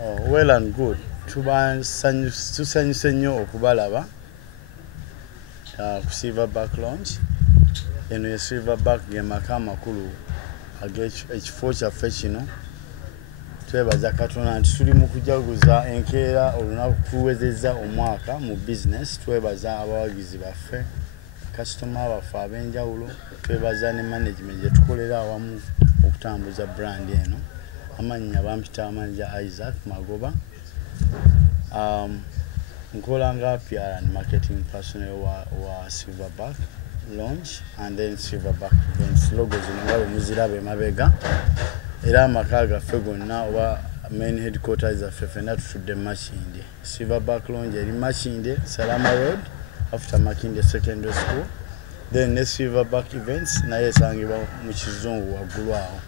Oh, well and good. Tusanyuse nnyo okubalaba ku SilverBack Lounge. Eno ye SilverBack ge maka amakulu ekifo kyaffe kino. Twebaza Katonda nti tuli mu kujaguza enkeera olunaku tuwezezza omwaka mu business. Twebaza abawagizi baffe, customer baffe ab'enjawulo. Twebaza ne management gye tukolera awamu okutambuza brand eno. Amannya bampita manager Isaac Magoba. Nkola nga PR and marketing personnel wa SilverBack Lounge and then SilverBack events logos nga muzirabe mabega. Era amaka gaffe gonna oba main headquarters affe ffenna tutudde Makinde. SilverBack Lounge eri Makinde, Salama Road, after Makinde Secondary School. Then ne SilverBack events naye esangibwa mu Kizungu waggulu awo.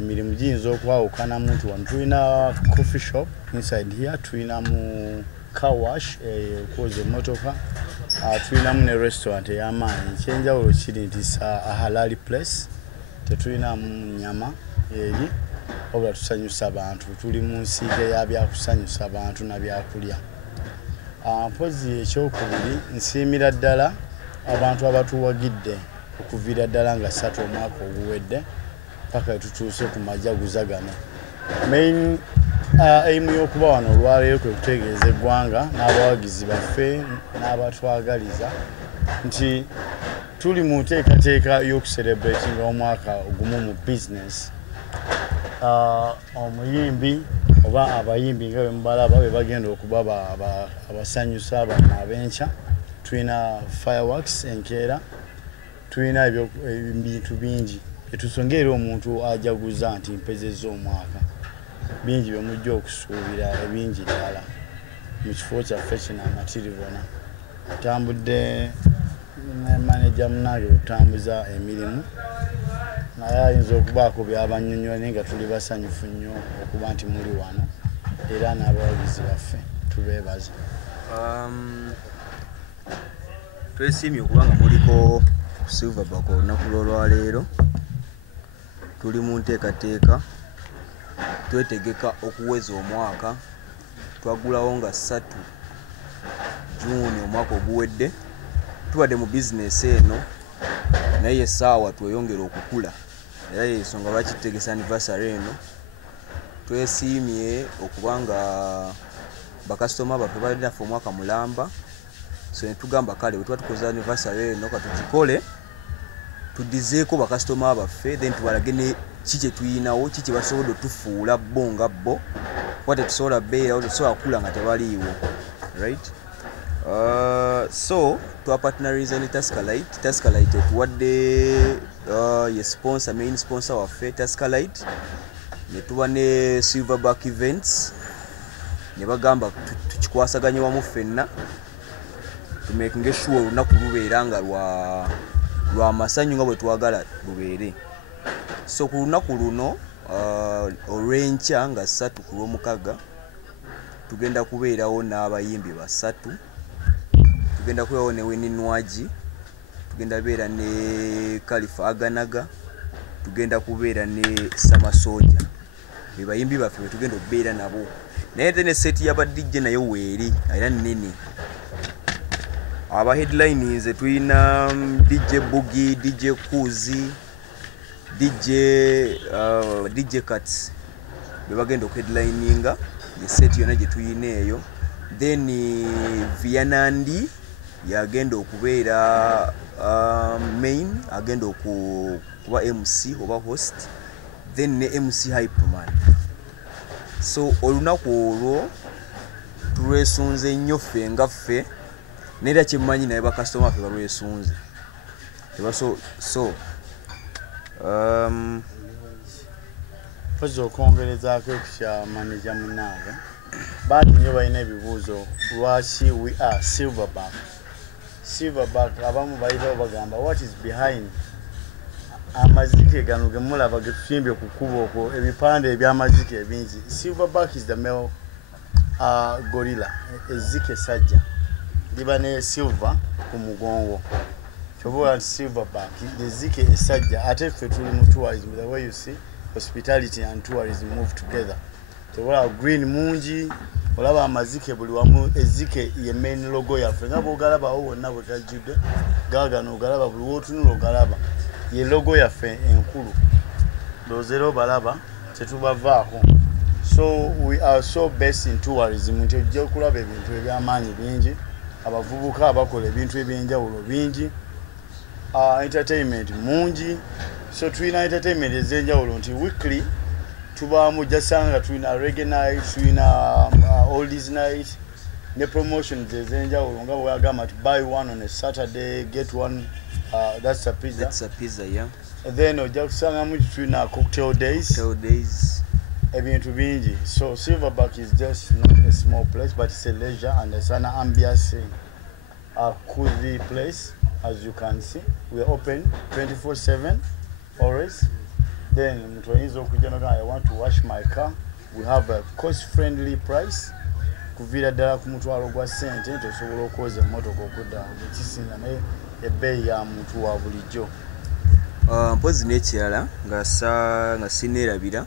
Emirimu giyinza okwawukana muntu wano. Tulina coffee shop inside here, tulina mu car wash okwoza emmotoka, tulinamu ne restaurant ey'amaanyi. Ekyenjawulo kiri nti a halal place, tetulinamu nyama eri wabula tusanyusa abantu. Tuli mu nsiike ya byakusanyusa abantu na byakulya. Mpozi ekyokubiri nsiimira ddala abantu abatuwagidde okuviira ddala nga 3 omwaka oguwedde paka tutuuse ku bajjaguza gano. Main aim y'okuba wano olwaleero kwe kutegeeza eggwanga n'abawagizi baffe n'abatwagaliza nti tuli mu nteekateeka y'okucelebratinga omwaka ogumu mu business. Omuyimbi oba abayimbi nga bwe mubalaba be bagenda okuba abasanyusa abantu ab'enkya. Tulina fireworks enkeera, tulina ebintu bingi etusongeera omuntu ajaguza nti mpezezza omwaka. Bingi bye mujja okusuubira ebingi ddala mu kifo kyaffe kino amatirivona. Ntambudde ne manager munnange okutambuza emirimu naye ayinza okubaako by'abannyonnyola naye nga tuli basanyufu nnyo okuba nti muli wano era n'abawagizi baffe tubeebaza. Twesiimye okuba nga muliko ku SilverBack olunaku lw'olwaleero. Tuli mu nteekateeka, twetegeka okuweza omwaka. Twagulawo nga 3 June omwaka oguwedde. Tubadde mu bizinesi eno naye essaawa tweyongera okukula era y'ensonga lwaki tutegesa anniversary eno. Twesiimye okuba nga bakasitoma baffe bali naffe omwaka mulamba. So netugamba kale bwe tuba tukoze anniversary eno katugikole tudizeeko bakasitoma baffe then tubalage ne kiki tuyinawo, kiki basobodde tufuula bo nga bo kuba tetusobola beerawo, tetusobola kukula nga tebaliiwo, right? So twapartneriza ne Tascalite etuwadde ye sponsor, main sponsor waffe Tascalite. Ne tuba ne SilverBack events ne bagamba tukikwasaganye wamu ffenna tumakinge sure olunaku lubeera nga lwa masanyu nga bwe twagala lubeere. So ku lunaku luno olw'enkya nga 3 ku lw'omukaaga tugenda kubeerawo n'abayimbi 3. Tugenda kubeerawo ne Weninwaji, tugenda beera ne Kalifa Aganaga, tugenda kubeera ne Samasoja. Be bayimbi baffe be tugenda okubeera nabo. Naye ne seti y'aba DJ nayo weeri era nnene. Aba headlines tulina DJ Boogie, DJ Kuzi, DJ Cuts be bagenda okuheadlininga ye set yonna gye tuyina eyo. Then Vianandi yagenda okubeera main, agenda okuba MC oba host, then ne MC hype man. So olunaku olwo tulwesunze nnyo ffe nga ffe nera kyemmanyi naye bakasitoma ffe balwesunze. Pozi okwongerezaako ekukya manager munnange bangi nnyo balina ebibuuzo lwaki we are SilverBack. SilverBack abamu bayitawo bagamba what is behind amazike gano ge mulaba ge tufimbye ku kkubo okwo ebipande eby'amazike ebingi. SilverBack is the male gorilla, ezzike sajja liba ne silver ku mugongo. Chobola SilverBack ezzike esajja ate ffe tuli mu tourism, the way you see hospitality and tourism move together. tewala green mungi olaba amazike buli wamu ezike ye main logo yaffe nga bw'ogalaba awo wonna bwe gajjudde gaagano ogalaba buli wootunula ogalaba ye logo yaffe enkulu dozero balaba tetubavaako. So we are so based in tourism nti ojja okulaba ebintu ebyamaanyi bingi abavubuka abakola ebintu ebyenjawulo bingi entertainment mungi. So tulina entertainment ez'enjawulo nti weekly tubaamu jasanga tulina reggae night tulina oldies night ne promotions ez'enjawulo nga bwagamba nti buy one on a Saturday get one that's a pizza yeah. And then ojja kusangamu tulina cocktail days ebintu bingi. So Silverback is just not a small place but it's a leisure and it's an ambiance cozy place. As you can see, we are open 24/7 always. Then I want to wash my car. We have a cost-friendly price. Kuvira dala kumutwalo gwa sente tosobola okoza emmotoka okudda ekisinga naye ebbeeyi ya muntu wa bulijjo. Mpozi n'ekirala nga sineerabira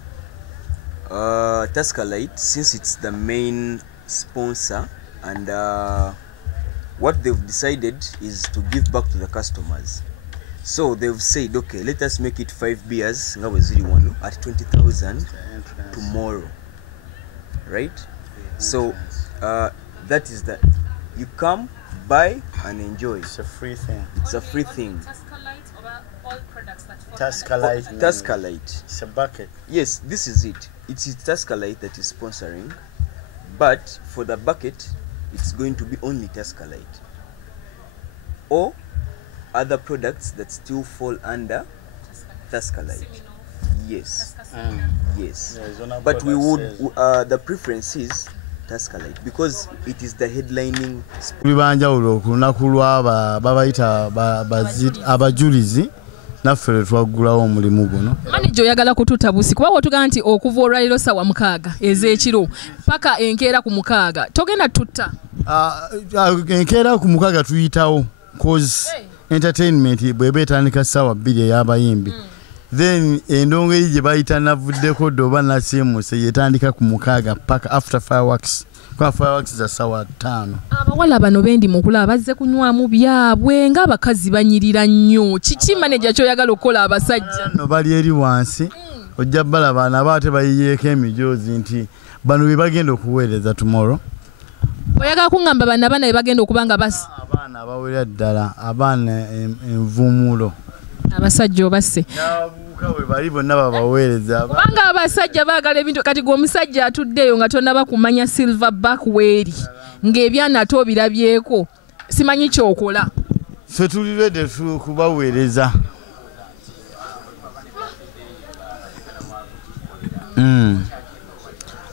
Tusker Light, since it's the main sponsor, and what they've decided is to give back to the customers. So they've said, okay, let us make it 5 beers at 20,000 tomorrow, right? So that is that. You come, buy, and enjoy. It's a free thing. It's a free thing. Tusker Light or all products that fall Tusker Light. Tusker Light. It's a bucket. Yes, this is it. It's Tusker Light that is sponsoring, but for the bucket, it's going to be only Tusker Light. Or other products that still fall under Tusker Light. Yes. Yes. Yeah, but we would, the preference is Tusker Light because it is the headlining. Bibanjawulo ku lunaku lw'aba babayita abajulizi naffe twagulawo omulimu guno. Manager oyagala kututabusi kuba wotugamba nti okuva olwaliro sawa 6 ez'ekiro paka enkeera ku 6 togenda tutta. Enkeera ku 6 tuyitawo cause entertainment bweba etandika sawa 2 ey'abayimbi. Then endongeri gye bayita navuddeko doba nasiimuse yetandika ku 6 paka after fireworks. Kwa fireworks za sawa 5. Abawala bano bendi mukula bazze kunywamu byabwe nga abakazi banyirira nnyo. Kiki manager kyoyagala okukola abasajja? No bali eri wansi. Ojja balaba n'abaate bayiyeeko emijoozi nti bano be bagenda okuweereza tomorrow. Oyagala kungamba bana be bagenda okubanga basi. Abaana abawera ddala, abaana envumulo. Abasajja obasse. Nabuuka we bali bonna babaweereza. Kubanga abasajja baagala ebintu kati gwe omusajja atuddeyo nga tonnaba kumanya Silverback weeri. Ng'ebyana ato birabyeko. Simanyi kyokola. Ffe tuli ready kubaweereza.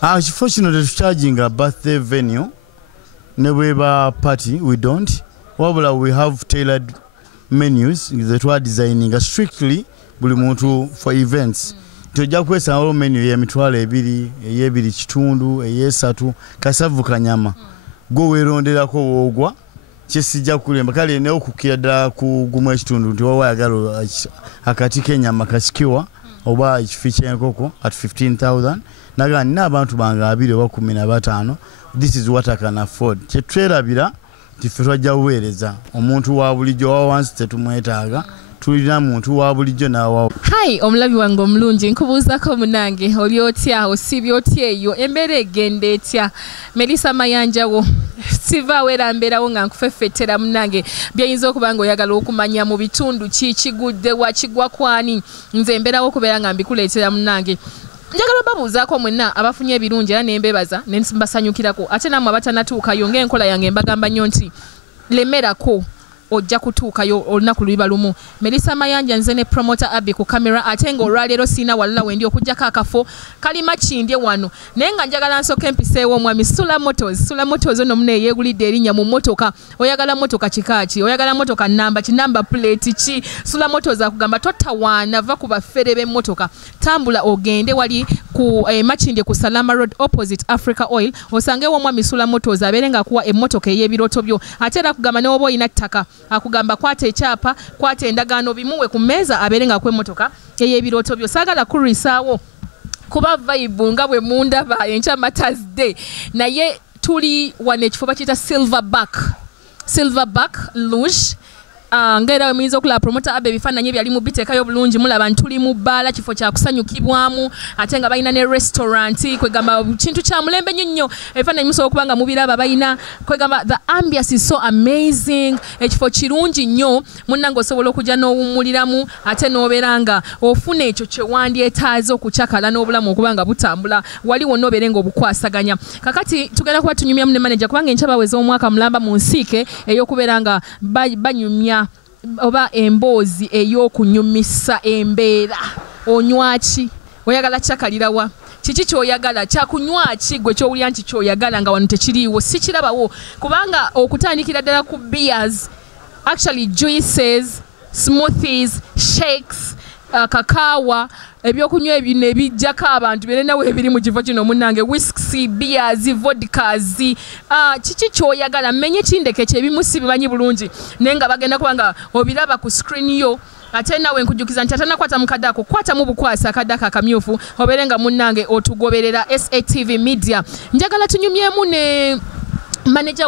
Unfortunately, charging a birthday venue. Never party, we don't. Wabula, we have tailored menus that we are designing strictly buli muntu for events. Tujja kwesa all menu ya mitwalo 2, ey'ebiri kitundu, ey'esatu, kasavu kanyama. Go weeronderako woogwa kyesijja kulemba kale ne okukira ddala ku gumu ekitundu nti wawayagala akati k'ennyama kasikiwa oba ekifi ky'enkoko at 15,000 nagani n'abantu bange 2 oba 15. This is what I can afford. Kyetwerabira nti ffe twajja kuweereza omuntu wa bulijjo wa wansi tetumwetaaga tulina muntu wa bulijjo n'awa. Hi, omulabi wange omulungi nkubuuzako munange oli otya osibye otya eyo embeera egenda etya Melissa Mayanjawo siva wera mbeerawo nga nkufeffettera munange byayinza okuba nga oyagala okumanya mu bitundu kikigudde wakigwa kwani nze mbeerawo okubeera nga mbikuleetera munange. Njagala babuuzaako mwenna abafunye ebirungi era nembebaza nembasanyukirako ate nammwe abatanatuukayo ng'enkola yange mbagamba nnyo nti lemerako ojja kutuukayo olunaku luliba lumu. Melissa Mayanja nze ne promoter Abby ku kamera ate nga olwaleero siina walala wendi okugjako akafo kalima kindye wano naye nga njagala nsooka empiseewo omwami Sula Motors ono mune yeegulidde erinnya mu mmotoka. Oyagala mmotoka kikaaki oyagala mmotoka namba kinamba plate ki Sula Motors akugamba totawaana va ku baffere b'emmotoka tambula ogende wali ku Makindye ku Salama Road opposite Africa Oil osangewo omwami Sula Motors abeere nga akuwa emmotoka ey'ebirooto byo ate era akugamba ne woba oyina ttaka akugamba kwata ekyapa kwata endagaano bimuwe ku mmeeza abeere nga kw'emmotoka ey'ebirooto byo. Saagala kurisaawo kuba vibe nga bwe mundaba enkya Martyrs Day naye tuli wane ekifo bakiyita SilverBack Lounge. Ngera muyinza okulaba promoter abe bifaananyi byali mu biteekayo bulungi mulaba ntuli mu bbaala kifo kya kusanyukibwamu ate nga balina ne restaurant kwegamba kintu kya mulembe nnyo ebifaananyi musobola okuba nga mubiraba balina kwegamba the ambience is so amazing ekifo kirungi nnyo munnange osobola okujja n'owummuliramu ate n'obeera nga ofuna ekyo kye wandyetaaze okukyakala n'obulamu okuba nga butambula wali wonna obeere nga obukwasaganya kakati tugenda kuba tunyumyamu ne manager kubanga enkya baweza omwaka mulamba mu nsiike ey'okubeera nga banyumya oba emboozi ey'okunyumisa embeera onywaki oyagala kyakalirawa kiki kyoyagala kyakunywaki gwe kyowulira nti kyoyagala nga wano tekiriiwo sikirabawo kubanga okutandikira ddala ku beers actually juices smoothies shakes kakaawa ebyokunywa ebyo ebijjako abantu berenawo ebiri mu kifo kino munnange whisky beers vodkas kiki kyoyagala menye kindeke kyebimu si bimanyi bulungi naye nga bagenda kubanga obiraba ku screen yo ate nawe nkujjukiza nti atanakwata mu kadde ako kwatamu bukwasa akadde ako akamyufu obeere nga munnange otugoberera SATV Media njagala tunyumyemu ne manager